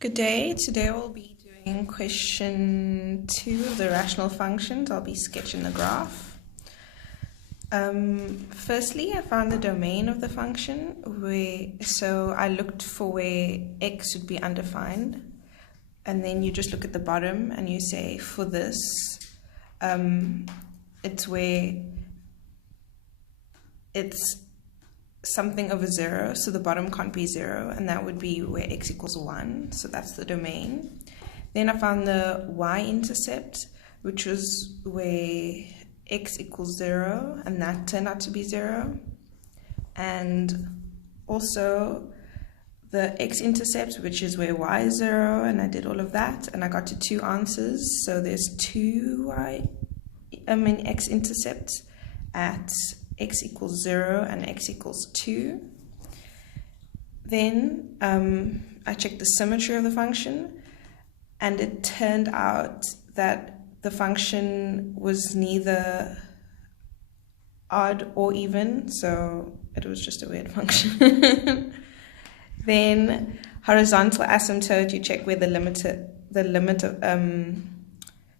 Good day. Today we'll be doing question 2 of the rational functions. I'll be sketching the graph. Firstly, I found the domain of the function, so I looked for where x would be undefined, and then you just look at the bottom and you say for this, it's where it's something over 0, so the bottom can't be 0, and that would be where x equals 1, so that's the domain. Then I found the y-intercept, which was where x equals 0, and that turned out to be 0. And also the x-intercept, which is where y is 0, and I did all of that, and I got to 2 answers. So there's 2 x-intercepts at x equals 0 and x equals 2. Then I checked the symmetry of the function, and it turned out that the function was neither odd or even, so it was just a weird function. Then horizontal asymptote, you check where the limit of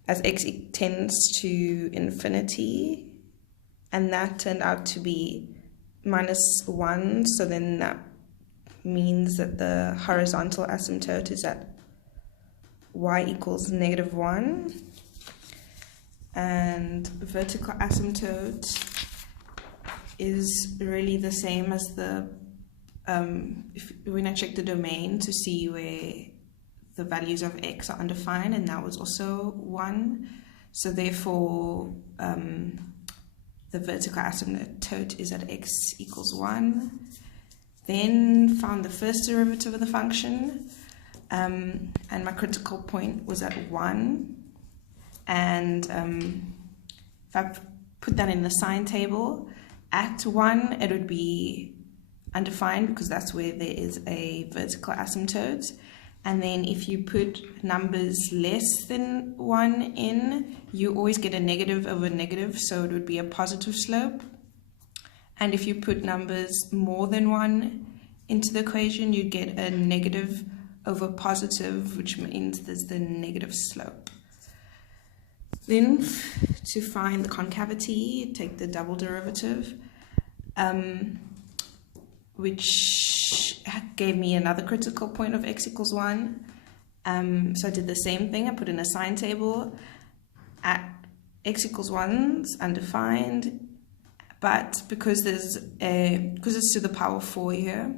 as x tends to infinity, and that turned out to be -1, so then that means that the horizontal asymptote is at y equals -1, and vertical asymptote is really the same as the when I check the domain to see where the values of x are undefined, and that was also 1, so therefore the vertical asymptote is at x equals 1. Then found the first derivative of the function, and my critical point was at 1. And if I put that in the sign table, at 1 it would be undefined because that's where there is a vertical asymptote. And then if you put numbers less than 1 in, you always get a negative over negative, so it would be a positive slope. And if you put numbers more than 1 into the equation, you'd get a negative over positive, which means there's the negative slope. Then to find the concavity, take the double derivative, which gave me another critical point of x equals 1. So I did the same thing. I put in a sign table. At x equals 1 is undefined, but because it's to the power 4 here,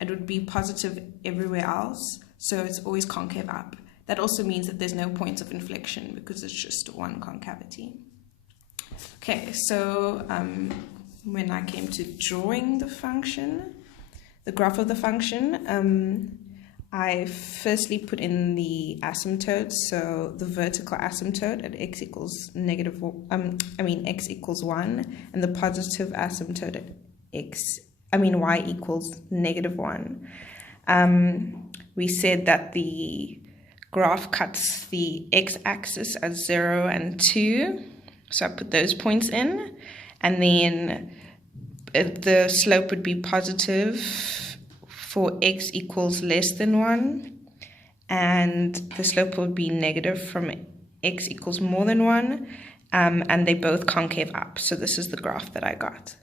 it would be positive everywhere else, so it's always concave up. That also means that there's no points of inflection because it's just one concavity. Okay, so when I came to drawing the function, the graph of the function, I firstly put in the asymptote, so the vertical asymptote at x equals x equals 1, and the positive asymptote at y equals -1. We said that the graph cuts the x-axis at 0 and 2, so I put those points in, and then the slope would be positive for x equals less than 1, and the slope would be negative from x equals more than 1, and they both concave up. So this is the graph that I got.